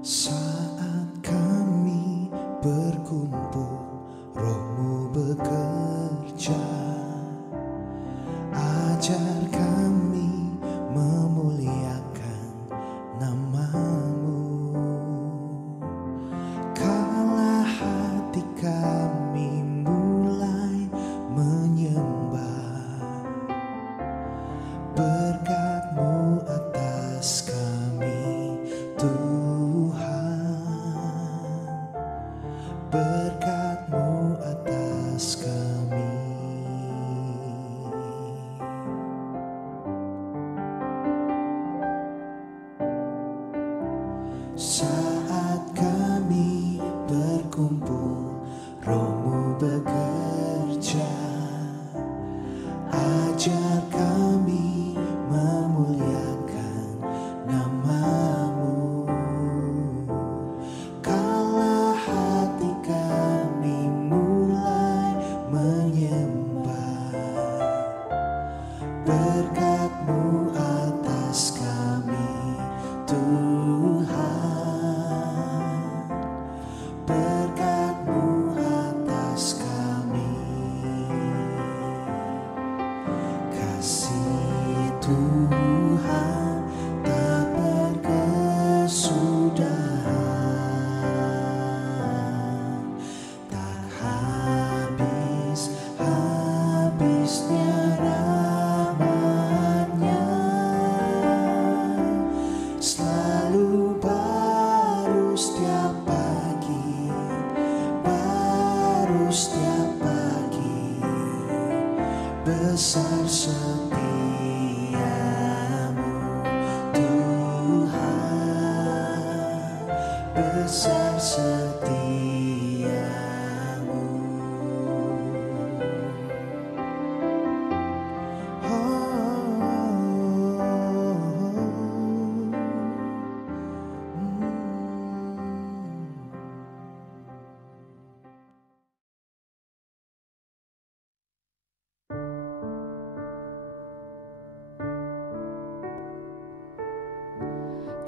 Saat kami berkumpul, Roh-Mu bekerja. Ajar kami memuliakan nama-Mu. Kala hati kami mulai menyembah, berkat-Mu atas kami Tuhan, berkat-Mu atas kami. Saat kami berkumpul, Roh-Mu bekerja. Ajar kami memuliakan nama-Mu. Kala hati kami mulai menyembah, berkat-Mu atas kami Tuhan, berkat-Mu atas kami. Kasih Tuhan tak berkesudahan, tak habis-habisnya rahmat-Nya, selalu baru setiap pagi, baru setiap pagi. Besar setiamu Tuhan, besar setiamu.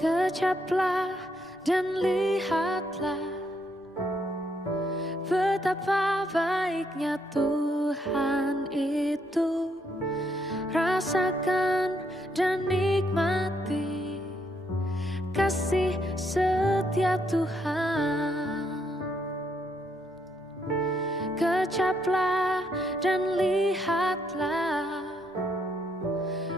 Kecaplah dan lihatlah betapa baiknya Tuhan itu. Rasakan dan nikmati kasih setia Tuhan. Kecaplah dan lihatlah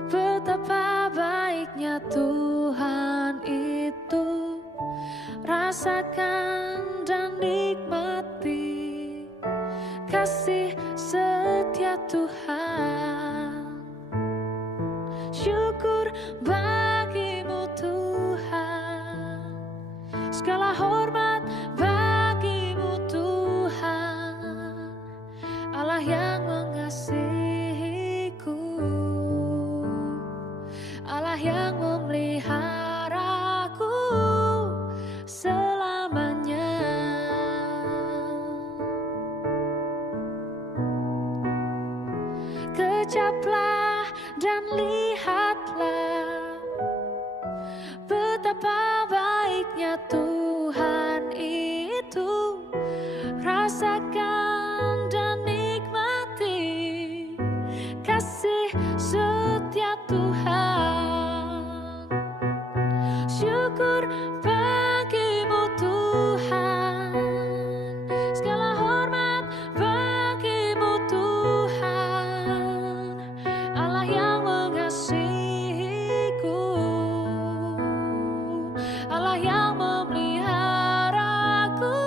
betapa baiknya Tuhan itu. Rasakan dan nikmati kasih setia Tuhan. Syukur bagi-Mu Tuhan, segala hormat bagi-Mu Tuhan, Allah yang mengasihiku, Allah yang memeliharaku selamanya. Kecaplah dan lihatlah betapa baiknya Tuhan itu. Rasakan dan nikmati kasih setia Tuhan. Syukur bagi-Mu Tuhan, segala hormat bagi-Mu Tuhan, Allah yang mengasihiku, Allah yang memeliharaku.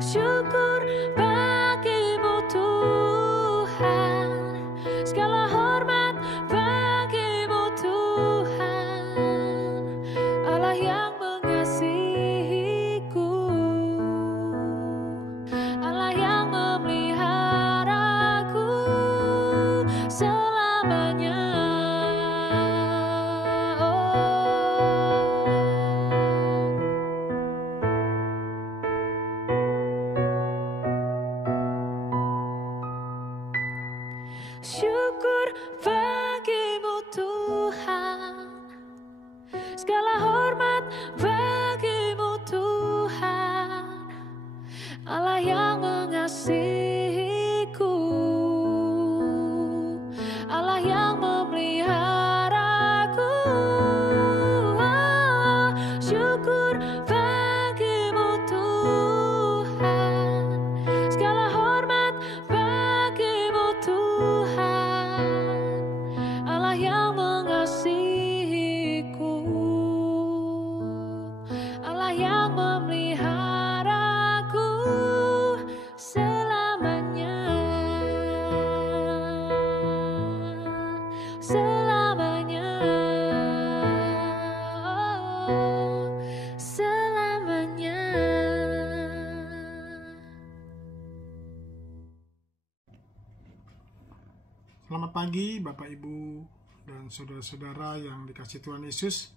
Syukur bagi-Mu Tuhan, segala hormat bagi-Mu Tuhan, Allah yang mengasihiku, Allah yang memeliharaku selamanya. Syukur bagi-Mu Tuhan, segala hormat yang mengasihiku, Allah yang memeliharaku. Syukur bagimu Tuhan, segala hormat bagimu Tuhan, Allah yang mengasihiku, Allah yang memeliharaku selamanya, selamanya, selamanya. Selamat pagi Bapak Ibu dan saudara-saudara yang dikasihi Tuhan Yesus.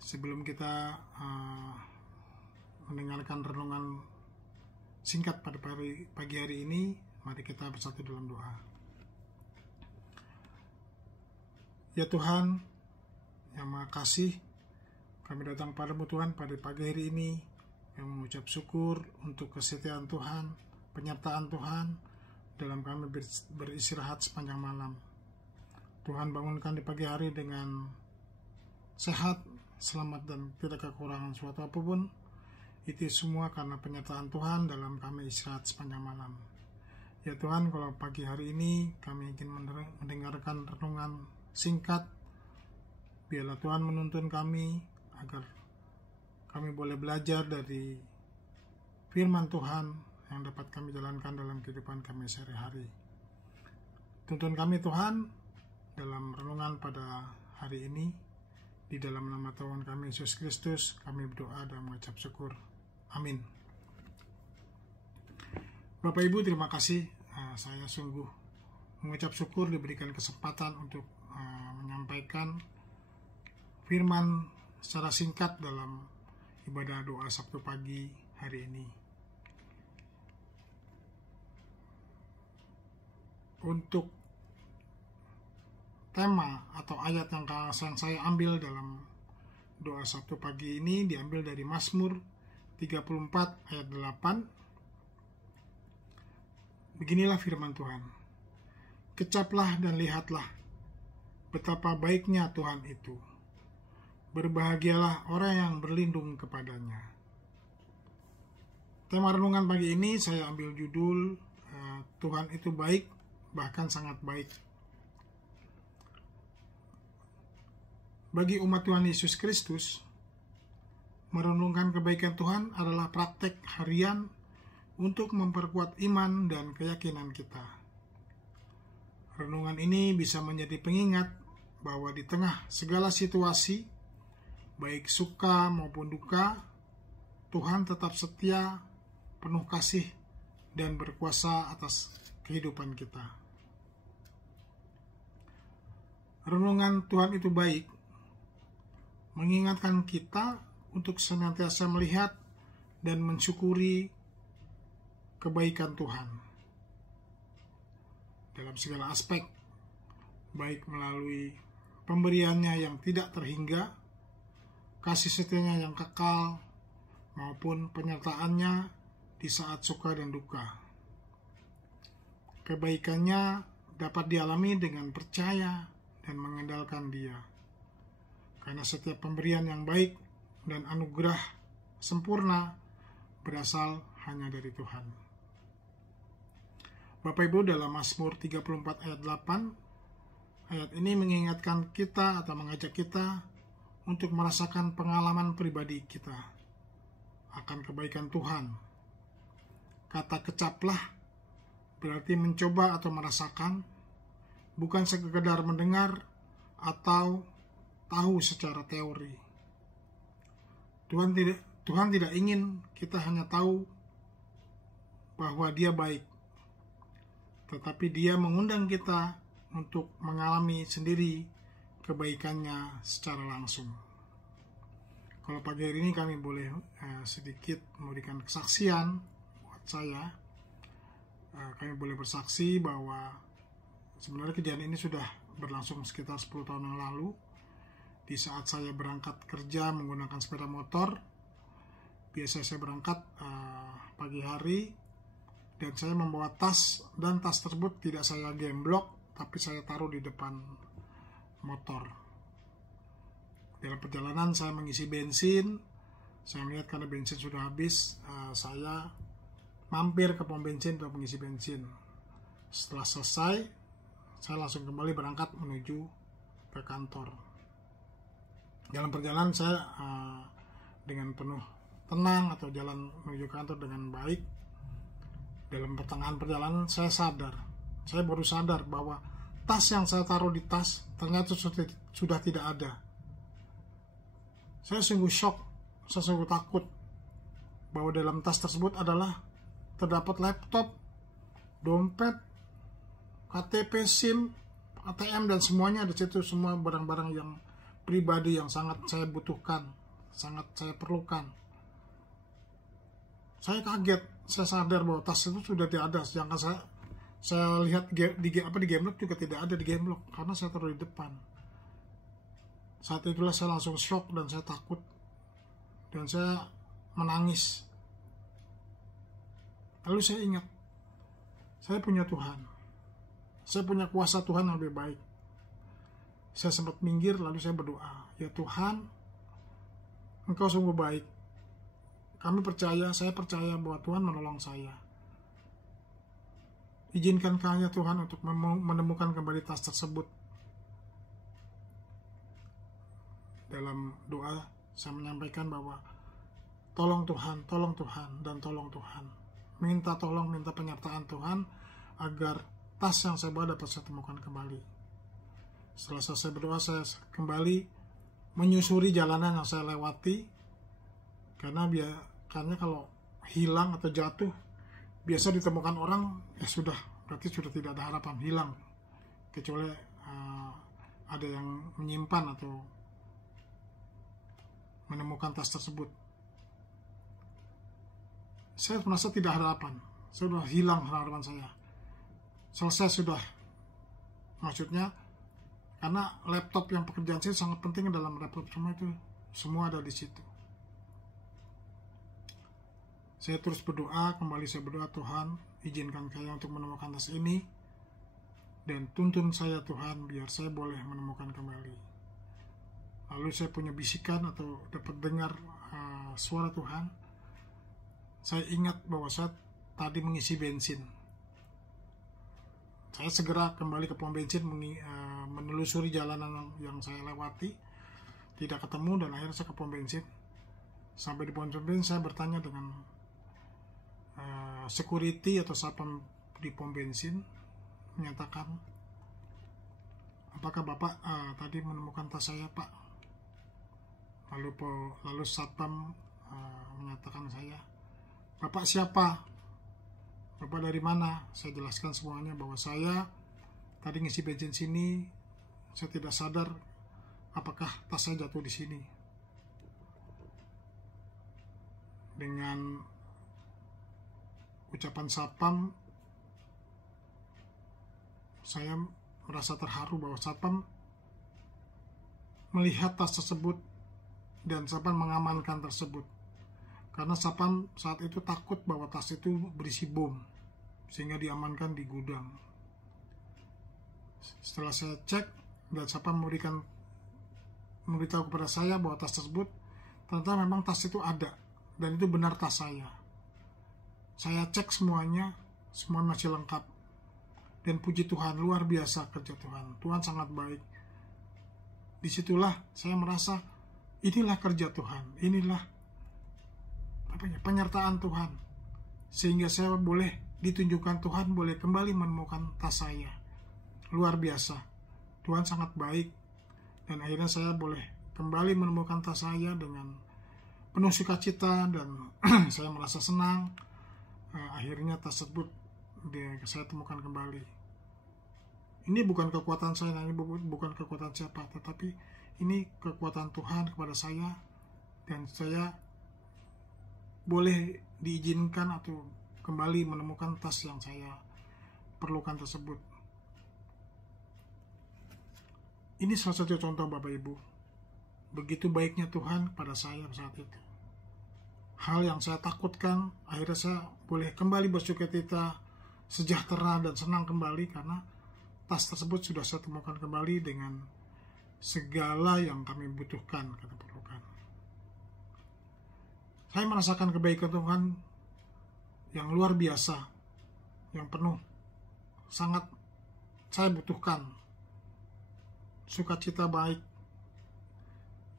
Sebelum kita mendengarkan renungan singkat pada pagi hari ini, mari kita bersatu dalam doa. Ya Tuhan yang Maha Kasih, kami datang padamu Tuhan pada pagi hari ini yang mengucap syukur untuk kesetiaan Tuhan, penyertaan Tuhan dalam kami beristirahat sepanjang malam. Tuhan bangunkan di pagi hari dengan sehat, selamat, dan tidak kekurangan suatu apapun. Itu semua karena penyertaan Tuhan dalam kami istirahat sepanjang malam. Ya Tuhan, kalau pagi hari ini kami ingin mendengarkan renungan singkat, biarlah Tuhan menuntun kami agar kami boleh belajar dari firman Tuhan yang dapat kami jalankan dalam kehidupan kami sehari-hari. Tuntun kami Tuhan dalam renungan pada hari ini. Di dalam nama Tuhan kami Yesus Kristus, kami berdoa dan mengucap syukur. Amin. Bapak Ibu, terima kasih. Saya sungguh mengucap syukur diberikan kesempatan untuk menyampaikan firman secara singkat dalam ibadah doa Sabtu pagi hari ini. Untuk tema atau ayat yang saya ambil dalam doa Sabtu pagi ini diambil dari Mazmur 34 ayat 8. Beginilah firman Tuhan. Kecaplah dan lihatlah betapa baiknya Tuhan itu. Berbahagialah orang yang berlindung kepadanya. Tema renungan pagi ini saya ambil judul Tuhan itu baik, bahkan sangat baik. Bagi umat Tuhan Yesus Kristus, merenungkan kebaikan Tuhan adalah praktek harian untuk memperkuat iman dan keyakinan kita. Renungan ini bisa menjadi pengingat bahwa di tengah segala situasi, baik suka maupun duka, Tuhan tetap setia, penuh kasih, dan berkuasa atas kehidupan kita. Renungan Tuhan itu baik mengingatkan kita untuk senantiasa melihat dan mensyukuri kebaikan Tuhan dalam segala aspek, baik melalui pemberiannya yang tidak terhingga, kasih setianya yang kekal, maupun penyertaannya di saat suka dan duka. Kebaikannya dapat dialami dengan percaya dan mengandalkan Dia, karena setiap pemberian yang baik dan anugerah sempurna berasal hanya dari Tuhan. Bapak Ibu, dalam Mazmur 34 ayat 8, ayat ini mengingatkan kita atau mengajak kita untuk merasakan pengalaman pribadi kita akan kebaikan Tuhan. Kata kecaplah berarti mencoba atau merasakan, bukan sekedar mendengar atau tahu secara teori. Tuhan tidak ingin kita hanya tahu bahwa Dia baik, tetapi Dia mengundang kita untuk mengalami sendiri kebaikannya secara langsung. Kalau pagi hari ini kami boleh sedikit memberikan kesaksian buat saya. Kami boleh bersaksi bahwa sebenarnya kejadian ini sudah berlangsung sekitar 10 tahun yang lalu. Di saat saya berangkat kerja menggunakan sepeda motor, biasa saya berangkat pagi hari Dan saya membawa tas, dan tas tersebut tidak saya gemblok, tapi saya taruh di depan motor. Dalam perjalanan saya mengisi bensin. Saya melihat karena bensin sudah habis, saya mampir ke pom bensin untuk mengisi bensin. Setelah selesai, saya langsung kembali berangkat menuju ke kantor. Dalam perjalanan saya dengan penuh tenang atau jalan menuju kantor dengan baik. Dalam pertengahan perjalanan saya baru sadar bahwa tas yang saya taruh di tas ternyata sudah tidak ada. Saya sungguh shock, saya sungguh takut bahwa dalam tas tersebut terdapat laptop, dompet, KTP, SIM, ATM, dan semuanya di situ, semua barang-barang yang pribadi yang sangat saya butuhkan, sangat saya perlukan. Saya kaget, saya sadar bahwa tas itu sudah tidak ada, sedangkan saya lihat di game lock juga tidak ada di game lock karena saya taruh di depan. Saat itulah saya langsung shock dan saya takut dan saya menangis. Lalu saya ingat, saya punya Tuhan, saya punya kuasa Tuhan yang lebih baik. Saya sempat minggir lalu saya berdoa, ya Tuhan, Engkau sungguh baik. Saya percaya bahwa Tuhan menolong saya. Izinkan kiranya Tuhan untuk menemukan kembali tas tersebut. Dalam doa saya menyampaikan bahwa tolong Tuhan, dan tolong Tuhan. Minta penyertaan Tuhan agar tas yang saya bawa dapat saya temukan kembali. Setelah selesai berdoa, saya kembali menyusuri jalanan yang saya lewati, karena kalau hilang atau jatuh biasa ditemukan orang, berarti sudah tidak ada harapan, hilang, kecuali ada yang menyimpan atau menemukan tas tersebut. Saya merasa tidak ada harapan, sudah hilang harapan saya. Selesai sudah, maksudnya karena laptop yang pekerjaan saya sangat penting dalam laptop semua ada di situ. Saya terus berdoa, Tuhan, izinkan saya untuk menemukan tas ini, dan tuntun saya Tuhan, biar saya boleh menemukan kembali. Lalu saya punya bisikan atau dapat dengar suara Tuhan. Saya ingat bahwa saya tadi mengisi bensin. Saya segera kembali ke pom bensin, menelusuri jalanan yang saya lewati, tidak ketemu, dan akhirnya saya ke pom bensin. Sampai di pom bensin, saya bertanya dengan security atau satpam di pom bensin, menyatakan, apakah Bapak tadi menemukan tas saya, Pak? Lalu satpam menyatakan saya, Bapak siapa? Bapak dari mana? Saya jelaskan semuanya bahwa saya tadi ngisi bensin sini, saya tidak sadar apakah tas saya jatuh di sini. Dengan ucapan satpam, saya merasa terharu bahwa satpam melihat tas tersebut dan satpam mengamankan tersebut, karena satpam saat itu takut bahwa tas itu berisi bom, sehingga diamankan di gudang. Setelah saya cek dan satpam memberitahu kepada saya bahwa tas tersebut ternyata memang tas itu ada dan itu benar tas saya. Saya cek semuanya, semua masih lengkap. Dan puji Tuhan, luar biasa kerja Tuhan. Tuhan sangat baik. Disitulah saya merasa, inilah kerja Tuhan. Inilah penyertaan Tuhan. Sehingga saya boleh ditunjukkan Tuhan, boleh kembali menemukan tas saya. Luar biasa. Tuhan sangat baik. Dan akhirnya saya boleh kembali menemukan tas saya dengan penuh sukacita, dan saya merasa senang. Akhirnya tas tersebut saya temukan kembali. Ini bukan kekuatan saya, ini bukan kekuatan siapa, tetapi ini kekuatan Tuhan kepada saya, dan saya boleh diizinkan atau kembali menemukan tas yang saya perlukan tersebut. Ini salah satu contoh Bapak Ibu, begitu baiknya Tuhan pada saya saat itu. hal yang saya takutkan, akhirnya saya boleh kembali bersukacita, sejahtera dan senang kembali karena tas tersebut sudah saya temukan kembali dengan segala yang kami butuhkan, kata perlukan. Saya merasakan kebaikan Tuhan yang luar biasa, yang penuh, sangat saya butuhkan. Sukacita baik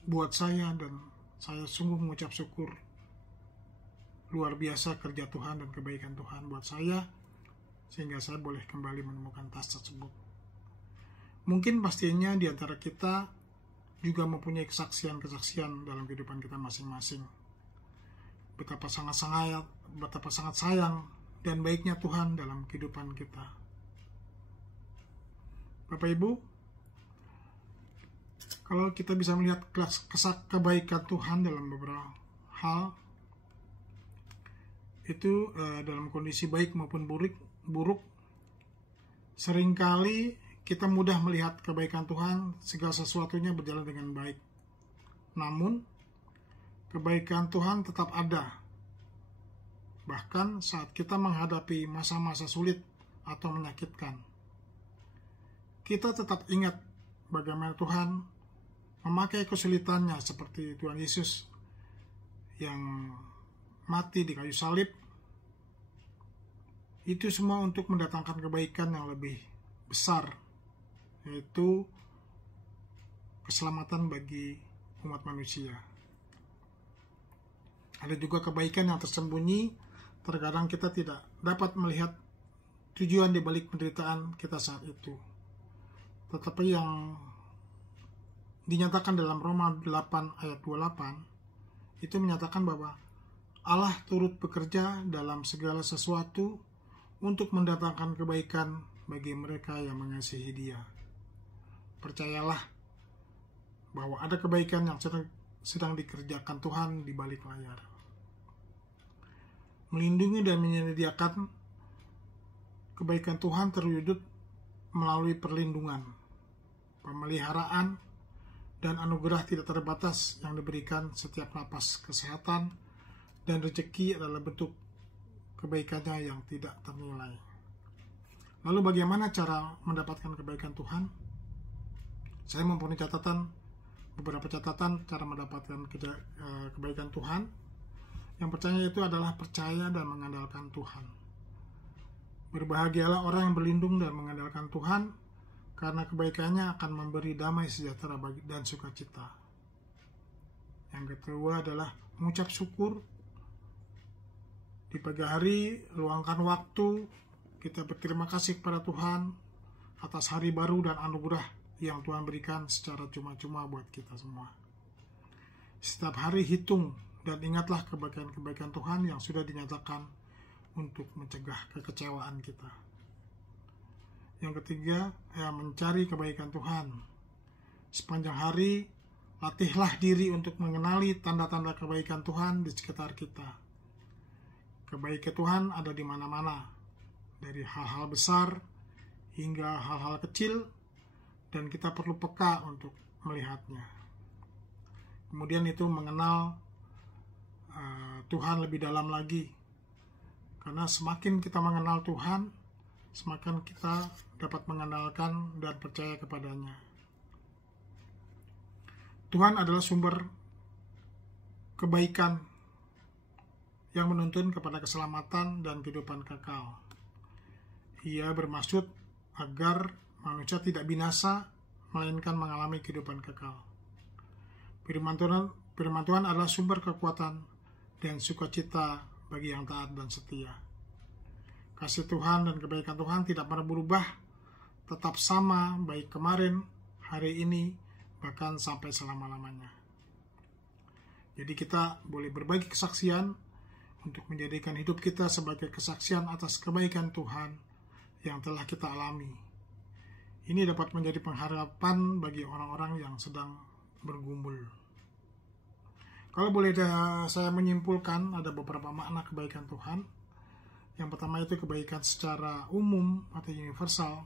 buat saya dan saya sungguh mengucap syukur. Luar biasa kerja Tuhan dan kebaikan Tuhan buat saya, sehingga saya boleh kembali menemukan tas tersebut. Mungkin pastinya di antara kita juga mempunyai kesaksian-kesaksian dalam kehidupan kita masing-masing. Betapa sangat sayang dan baiknya Tuhan dalam kehidupan kita. Bapak Ibu, kalau kita bisa melihat kebaikan Tuhan dalam beberapa hal, itu dalam kondisi baik maupun buruk, seringkali kita mudah melihat kebaikan Tuhan, segala sesuatunya berjalan dengan baik. Namun, kebaikan Tuhan tetap ada. Bahkan saat kita menghadapi masa-masa sulit atau menyakitkan, kita tetap ingat bagaimana Tuhan memakai kesulitannya seperti Tuhan Yesus yang mati di kayu salib. Itu semua untuk mendatangkan kebaikan yang lebih besar, yaitu keselamatan bagi umat manusia. Ada juga kebaikan yang tersembunyi, terkadang kita tidak dapat melihat tujuan di balik penderitaan kita saat itu. Tetapi yang dinyatakan dalam Roma 8 ayat 28 itu menyatakan bahwa Allah turut bekerja dalam segala sesuatu untuk mendatangkan kebaikan bagi mereka yang mengasihi Dia. Percayalah bahwa ada kebaikan yang sedang dikerjakan Tuhan di balik layar. Melindungi dan menyediakan kebaikan Tuhan terwujud melalui perlindungan, pemeliharaan, dan anugerah tidak terbatas yang diberikan setiap napas kesehatan, dan rezeki adalah bentuk kebaikannya yang tidak ternilai. Lalu bagaimana cara mendapatkan kebaikan Tuhan? Saya mempunyai beberapa catatan cara mendapatkan kebaikan Tuhan. Yang pertama itu adalah percaya dan mengandalkan Tuhan. Berbahagialah orang yang berlindung dan mengandalkan Tuhan, karena kebaikannya akan memberi damai sejahtera dan sukacita. Yang kedua adalah mengucap syukur. Di pagi hari, luangkan waktu, kita berterima kasih kepada Tuhan atas hari baru dan anugerah yang Tuhan berikan secara cuma-cuma buat kita semua. Setiap hari hitung dan ingatlah kebaikan-kebaikan Tuhan yang sudah dinyatakan untuk mencegah kekecewaan kita. Yang ketiga, mencari kebaikan Tuhan. Sepanjang hari, latihlah diri untuk mengenali tanda-tanda kebaikan Tuhan di sekitar kita. Kebaikan Tuhan ada di mana-mana, dari hal-hal besar hingga hal-hal kecil, dan kita perlu peka untuk melihatnya. Kemudian itu mengenal Tuhan lebih dalam lagi, karena semakin kita mengenal Tuhan, semakin kita dapat mengandalkan dan percaya kepadanya. Tuhan adalah sumber kebaikan yang menuntun kepada keselamatan dan kehidupan kekal. Ia bermaksud agar manusia tidak binasa, melainkan mengalami kehidupan kekal. Firman Tuhan adalah sumber kekuatan dan sukacita bagi yang taat dan setia. Kasih Tuhan dan kebaikan Tuhan tidak pernah berubah, tetap sama baik kemarin, hari ini, bahkan sampai selama-lamanya. Jadi kita boleh berbagi kesaksian untuk menjadikan hidup kita sebagai kesaksian atas kebaikan Tuhan yang telah kita alami. Ini dapat menjadi pengharapan bagi orang-orang yang sedang bergumul. Kalau boleh saya menyimpulkan, ada beberapa makna kebaikan Tuhan. Yang pertama itu kebaikan secara umum atau universal.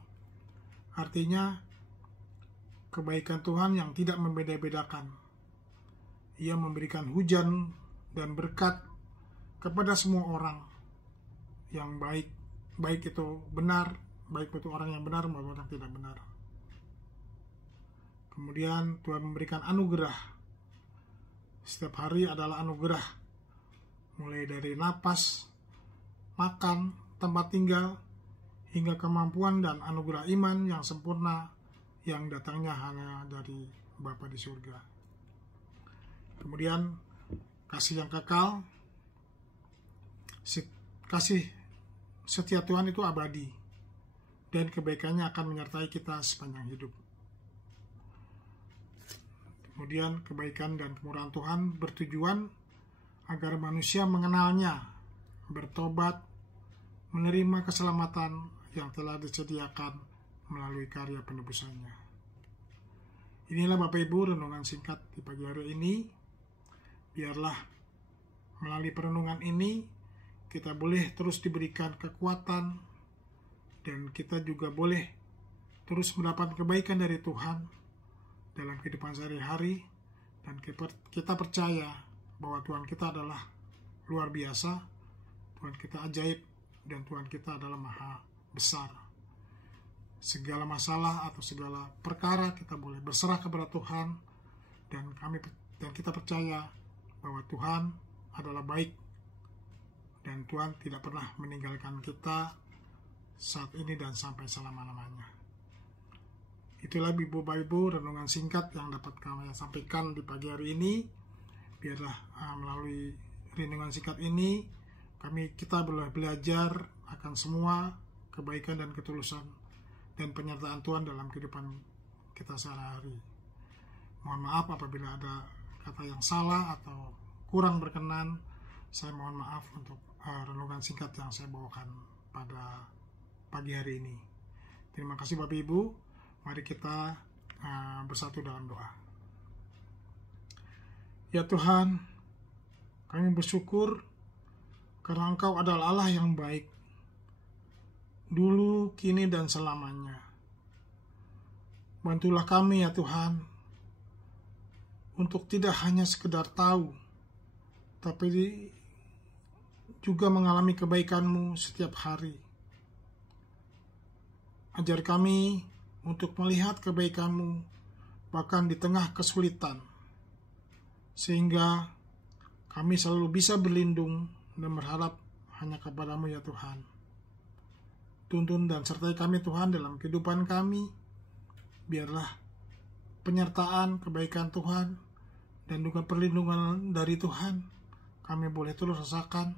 Artinya kebaikan Tuhan yang tidak membeda-bedakan. Ia memberikan hujan dan berkat kepada semua orang yang baik, baik itu benar, baik itu orang yang benar maupun orang tidak benar. Kemudian Tuhan memberikan anugerah. Setiap hari adalah anugerah, mulai dari napas, makan, tempat tinggal, hingga kemampuan dan anugerah iman yang sempurna yang datangnya hanya dari Bapa di surga. Kemudian kasih yang kekal, kasih setia Tuhan itu abadi, dan kebaikannya akan menyertai kita sepanjang hidup. Kemudian kebaikan dan kemurahan Tuhan bertujuan agar manusia mengenalnya, bertobat, menerima keselamatan yang telah disediakan melalui karya penebusannya. Inilah Bapak Ibu renungan singkat di pagi hari ini. Biarlah melalui perenungan ini kita boleh terus diberikan kekuatan dan kita juga boleh terus mendapat kebaikan dari Tuhan dalam kehidupan sehari-hari, dan kita percaya bahwa Tuhan kita adalah luar biasa, Tuhan kita ajaib, dan Tuhan kita adalah maha besar. Segala masalah atau segala perkara kita boleh berserah kepada Tuhan, dan kita percaya bahwa Tuhan adalah baik, dan Tuhan tidak pernah meninggalkan kita saat ini dan sampai selama-lamanya. Itulah Ibu-Bapak renungan singkat yang dapat kami sampaikan di pagi hari ini. Biarlah melalui renungan singkat ini kita boleh belajar akan semua kebaikan dan ketulusan dan penyertaan Tuhan dalam kehidupan kita sehari-hari. Mohon maaf apabila ada kata yang salah atau kurang berkenan. Saya mohon maaf untuk renungan singkat yang saya bawakan pada pagi hari ini. Terima kasih Bapak Ibu. Mari kita bersatu dalam doa. Ya Tuhan, kami bersyukur karena Engkau adalah Allah yang baik, dulu, kini, dan selamanya. Bantulah kami ya Tuhan, untuk tidak hanya sekedar tahu, tapi juga mengalami kebaikan-Mu setiap hari. Ajar kami untuk melihat kebaikan-Mu bahkan di tengah kesulitan, sehingga kami selalu bisa berlindung dan berharap hanya kepada-Mu ya Tuhan. Tuntun dan sertai kami Tuhan dalam kehidupan kami. Biarlah penyertaan kebaikan Tuhan dan juga perlindungan dari Tuhan kami boleh terus rasakan,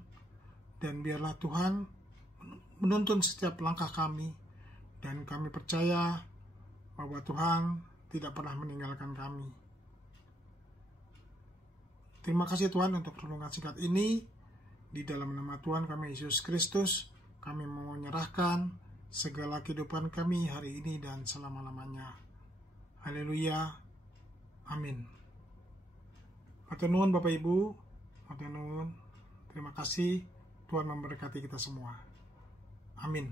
dan biarlah Tuhan menuntun setiap langkah kami, dan kami percaya bahwa Tuhan tidak pernah meninggalkan kami. Terima kasih Tuhan untuk renungan singkat ini. Di dalam nama Tuhan kami Yesus Kristus, kami mau menyerahkan segala kehidupan kami hari ini dan selama-lamanya. Haleluya. Amin. Matur nuwun Bapak Ibu. Matur nuwun. Terima kasih. Tuhan memberkati kita semua. Amin.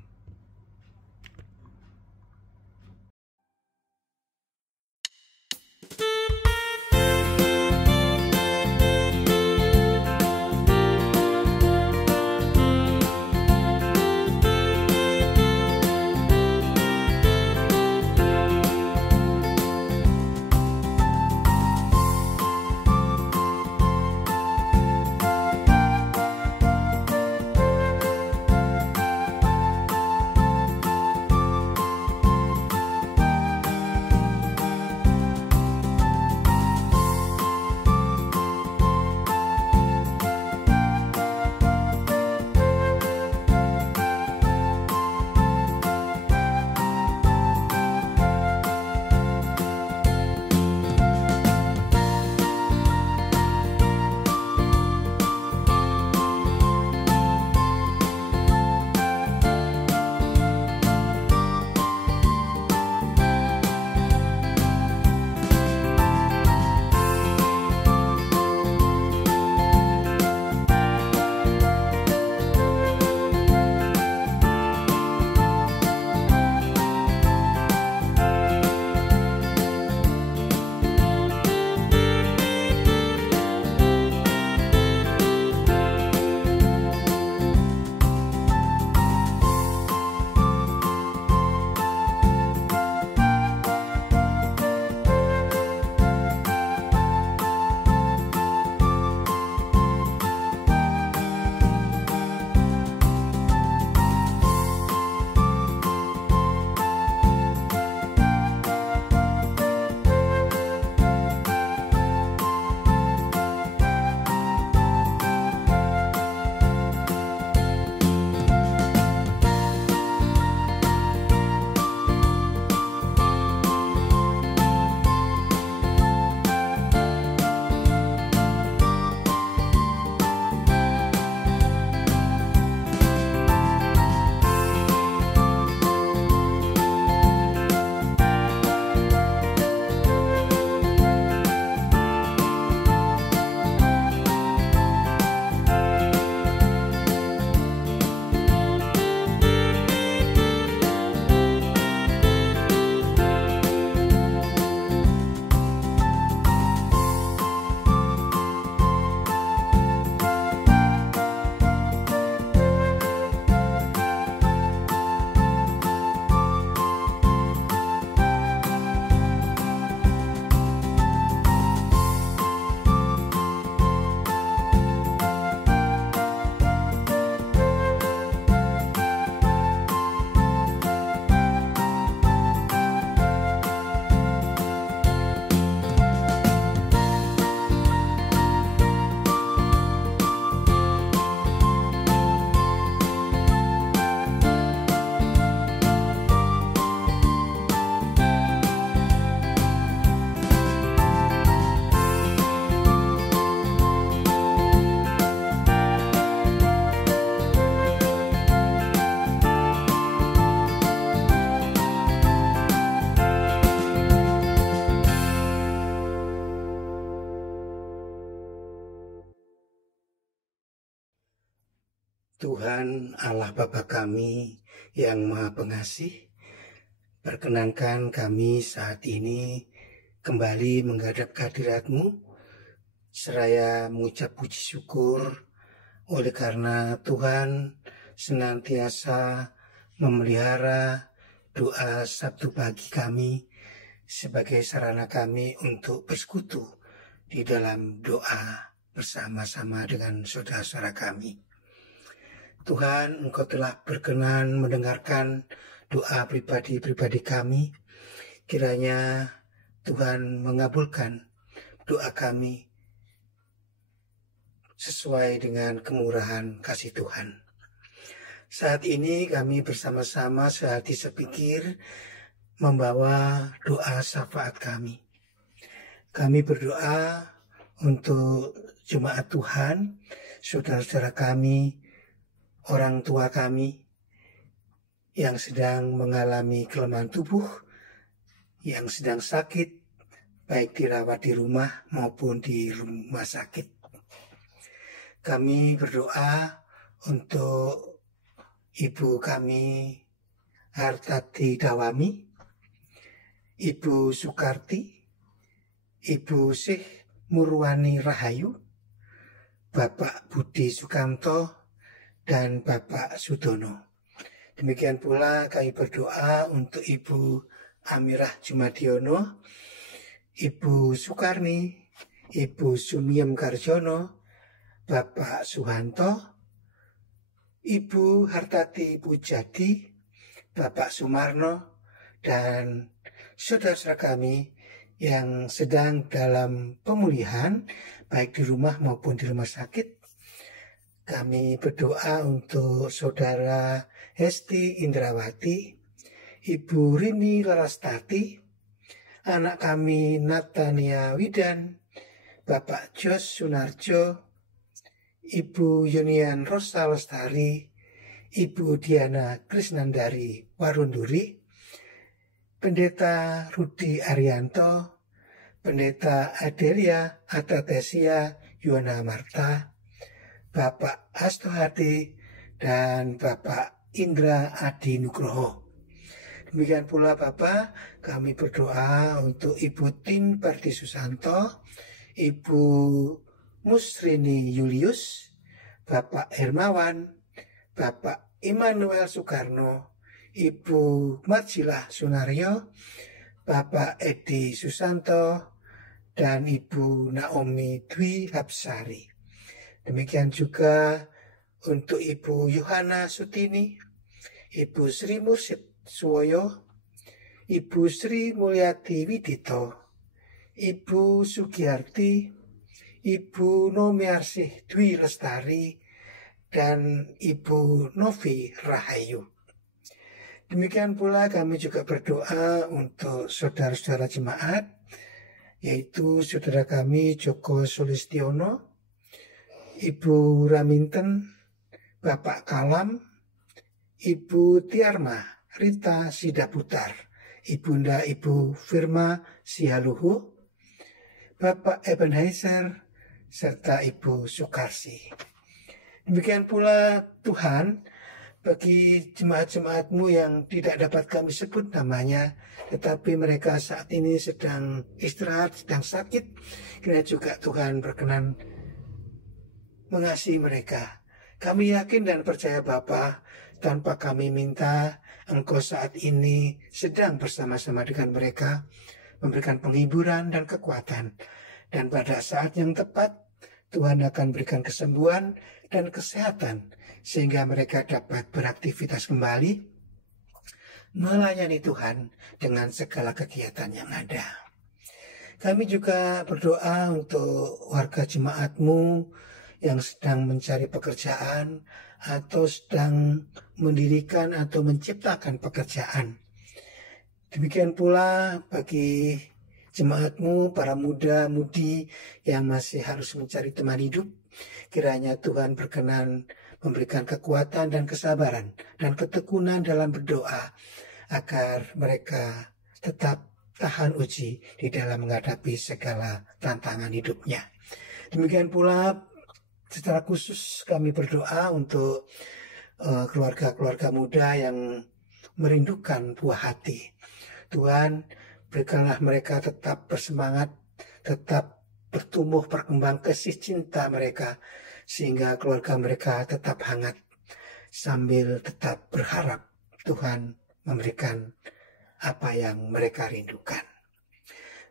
Tuhan Allah Bapa kami yang Maha Pengasih, perkenankan kami saat ini kembali menghadap kehadirat-Mu, seraya mengucap puji syukur oleh karena Tuhan senantiasa memelihara doa Sabtu pagi kami sebagai sarana kami untuk bersekutu di dalam doa bersama-sama dengan saudara-saudara kami. Tuhan, Engkau telah berkenan mendengarkan doa pribadi-pribadi kami. Kiranya Tuhan mengabulkan doa kami sesuai dengan kemurahan kasih Tuhan. Saat ini kami bersama-sama sehati sepikir membawa doa syafaat kami. Kami berdoa untuk jemaat Tuhan, saudara-saudara kami, orang tua kami yang sedang mengalami kelemahan tubuh, yang sedang sakit, baik dirawat di rumah maupun di rumah sakit. Kami berdoa untuk ibu kami Hartati Dawami, Ibu Sukarti, Ibu Syih Murwani Rahayu, Bapak Budi Sukamto, dan Bapak Sudono. Demikian pula kami berdoa untuk Ibu Amirah Jumadiono, Ibu Sukarni, Ibu Sumiem Karjono, Bapak Suhanto, Ibu Hartati Pujadi, Bapak Sumarno, dan saudara-saudara kami yang sedang dalam pemulihan baik di rumah maupun di rumah sakit. Kami berdoa untuk saudara Hesti Indrawati, Ibu Rini Larastati, anak kami Natania Widan, Bapak Jos Sunarjo, Ibu Yunian Rosa Lestari, Ibu Diana Krisnandari Warunduri, Pendeta Rudi Arianto, Pendeta Adelia Atatesia Yuwana Marta, Bapak Hasto Hadi, dan Bapak Indra Adi Nugroho. Demikian pula Bapak, kami berdoa untuk Ibu Tin Parti Susanto, Ibu Musrini Julius, Bapak Hermawan, Bapak Immanuel Soekarno, Ibu Marcilah Sunario, Bapak Edi Susanto, dan Ibu Naomi Dwi Hapsari. Demikian juga untuk Ibu Yohana Sutini, Ibu Sri Mursid Suwoyo, Ibu Sri Mulyati Widito, Ibu Sugiyarti, Ibu Nomiarsih Dwi Lestari, dan Ibu Novi Rahayu. Demikian pula kami juga berdoa untuk saudara-saudara jemaat, yaitu saudara kami Joko Sulistiono, Ibu Raminten, Bapak Kalam, Ibu Tiarma Rita Sidaputar, Ibunda Ibu Firma Sihaluhu, Bapak Ebenezer, serta Ibu Sukarsi. Demikian pula Tuhan, bagi jemaat-jemaat-Mu yang tidak dapat kami sebut namanya, tetapi mereka saat ini sedang istirahat, sedang sakit, kiranya juga Tuhan berkenan mengasihi mereka. Kami yakin dan percaya Bapa, tanpa kami minta, Engkau saat ini sedang bersama-sama dengan mereka, memberikan penghiburan dan kekuatan. Dan pada saat yang tepat, Tuhan akan berikan kesembuhan dan kesehatan, sehingga mereka dapat beraktivitas kembali, melayani Tuhan dengan segala kegiatan yang ada. Kami juga berdoa untuk warga jemaat-Mu yang sedang mencari pekerjaan atau sedang mendirikan atau menciptakan pekerjaan. Demikian pula bagi jemaat-Mu, para muda-mudi yang masih harus mencari teman hidup, kiranya Tuhan berkenan memberikan kekuatan dan kesabaran dan ketekunan dalam berdoa agar mereka tetap tahan uji di dalam menghadapi segala tantangan hidupnya. Demikian pula secara khusus kami berdoa untuk keluarga-keluarga muda yang merindukan buah hati. Tuhan, berikanlah mereka tetap bersemangat, tetap bertumbuh berkembang kasih cinta mereka, sehingga keluarga mereka tetap hangat, sambil tetap berharap Tuhan memberikan apa yang mereka rindukan.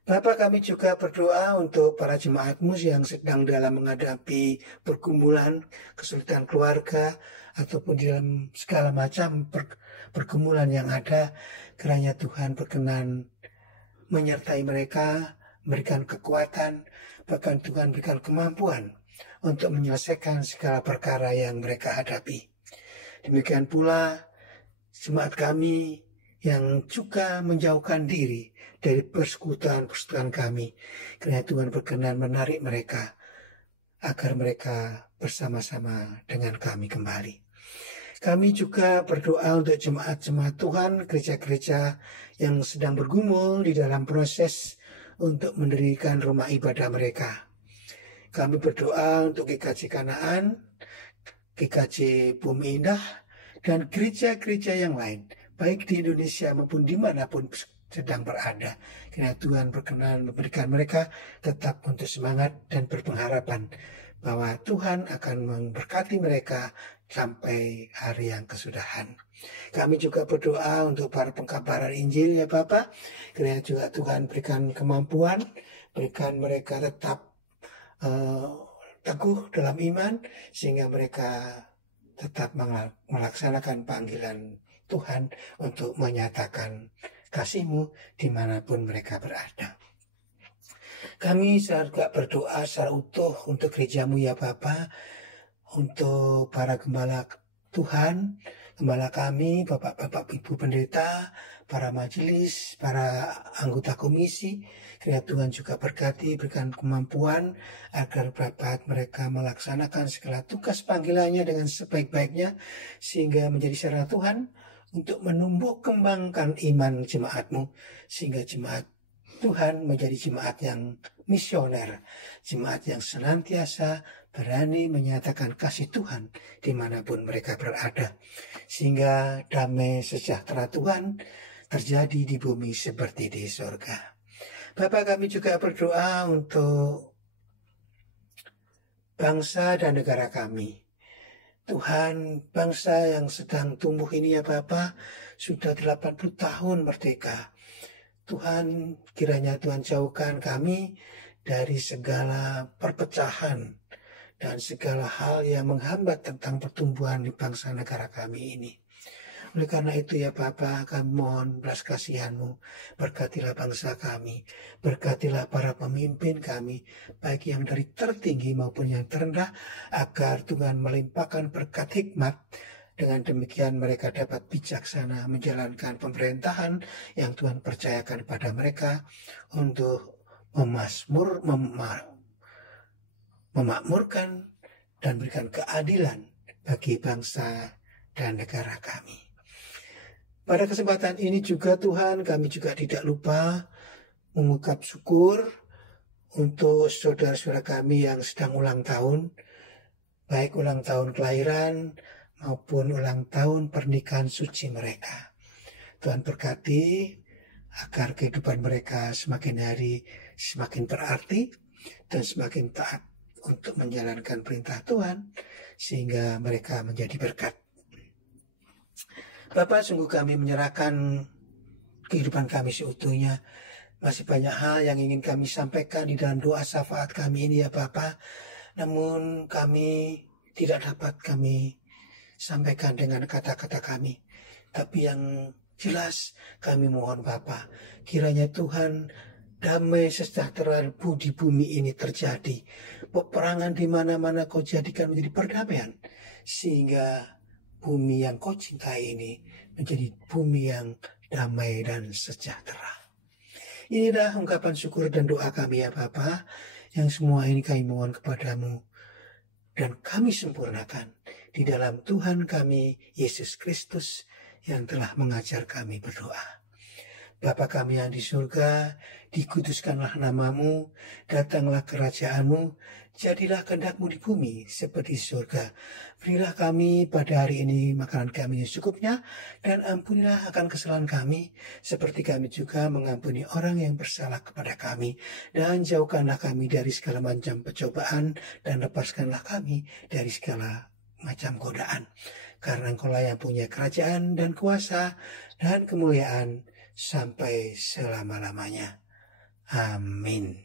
Bapak, kami juga berdoa untuk para jemaatmu yang sedang dalam menghadapi pergumulan, kesulitan keluarga, ataupun di dalam segala macam pergumulan yang ada. Kiranya Tuhan berkenan menyertai mereka, berikan kekuatan, bahkan Tuhan berikan kemampuan untuk menyelesaikan segala perkara yang mereka hadapi. Demikian pula jemaat kami yang juga menjauhkan diri dari persekutuan kami. Kiranya Tuhan berkenan menarik mereka agar mereka bersama-sama dengan kami kembali. Kami juga berdoa untuk jemaat-jemaat Tuhan, gereja-gereja yang sedang bergumul di dalam proses untuk mendirikan rumah ibadah mereka. Kami berdoa untuk GKJ Kanaan, GKJ Bumi Indah, dan gereja-gereja yang lain, baik di Indonesia maupun dimanapun sedang berada. Kiranya Tuhan berkenan memberikan mereka tetap untuk semangat dan berpengharapan bahwa Tuhan akan memberkati mereka sampai hari yang kesudahan. Kami juga berdoa untuk para pengkabaran Injil ya Bapak. Kiranya juga Tuhan berikan kemampuan, berikan mereka tetap teguh dalam iman, sehingga mereka tetap melaksanakan panggilan Tuhan untuk menyatakan kasih-Mu dimanapun mereka berada. Kami juga berdoa secara utuh untuk gereja-Mu ya Bapa, untuk para gembala Tuhan, gembala kami, Bapak-Bapak Ibu Pendeta, para majelis, para anggota komisi. Kiranya Tuhan juga berkati, berikan kemampuan agar dapat mereka melaksanakan segala tugas panggilannya dengan sebaik-baiknya, sehingga menjadi sarana Tuhan untuk menumbuh kembangkan iman jemaat-Mu, sehingga jemaat Tuhan menjadi jemaat yang misioner, jemaat yang senantiasa berani menyatakan kasih Tuhan dimanapun mereka berada, sehingga damai sejahtera Tuhan terjadi di bumi seperti di surga. Bapak, kami juga berdoa untuk bangsa dan negara kami. Tuhan, bangsa yang sedang tumbuh ini ya Bapak, sudah 80 tahun merdeka. Tuhan, kiranya Tuhan jauhkan kami dari segala perpecahan dan segala hal yang menghambat tentang pertumbuhan di bangsa negara kami ini. Oleh karena itu ya Bapa, kami mohon belas kasihan-Mu, berkatilah bangsa kami, berkatilah para pemimpin kami, baik yang dari tertinggi maupun yang terendah, agar Tuhan melimpahkan berkat hikmat. Dengan demikian mereka dapat bijaksana menjalankan pemerintahan yang Tuhan percayakan kepada mereka untuk memakmurkan dan berikan keadilan bagi bangsa dan negara kami. Pada kesempatan ini juga Tuhan, kami juga tidak lupa mengucap syukur untuk saudara-saudara kami yang sedang ulang tahun, baik ulang tahun kelahiran maupun ulang tahun pernikahan suci mereka. Tuhan berkati agar kehidupan mereka semakin hari semakin berarti dan semakin taat untuk menjalankan perintah Tuhan, sehingga mereka menjadi berkat. Bapak, sungguh kami menyerahkan kehidupan kami seutuhnya. Masih banyak hal yang ingin kami sampaikan di dalam doa syafaat kami ini ya Bapak. Namun kami tidak dapat kami sampaikan dengan kata-kata kami. Tapi yang jelas kami mohon Bapak, kiranya Tuhan damai sejahtera di bumi ini terjadi. Peperangan di mana-mana Kau jadikan menjadi perdamaian, sehingga bumi yang Kau cintai ini menjadi bumi yang damai dan sejahtera. Inilah ungkapan syukur dan doa kami ya Bapa, yang semua ini kami mohon kepadamu dan kami sempurnakan di dalam Tuhan kami Yesus Kristus yang telah mengajar kami berdoa. Bapa kami yang di surga, dikuduskanlah namamu, datanglah kerajaanmu, jadilah kehendak-Mu di bumi seperti surga. Berilah kami pada hari ini makanan kami secukupnya, dan ampunilah akan kesalahan kami, seperti kami juga mengampuni orang yang bersalah kepada kami. Dan jauhkanlah kami dari segala macam pencobaan, dan lepaskanlah kami dari segala macam godaan. Karena Engkau-lah yang punya kerajaan dan kuasa dan kemuliaan sampai selama-lamanya. Amin.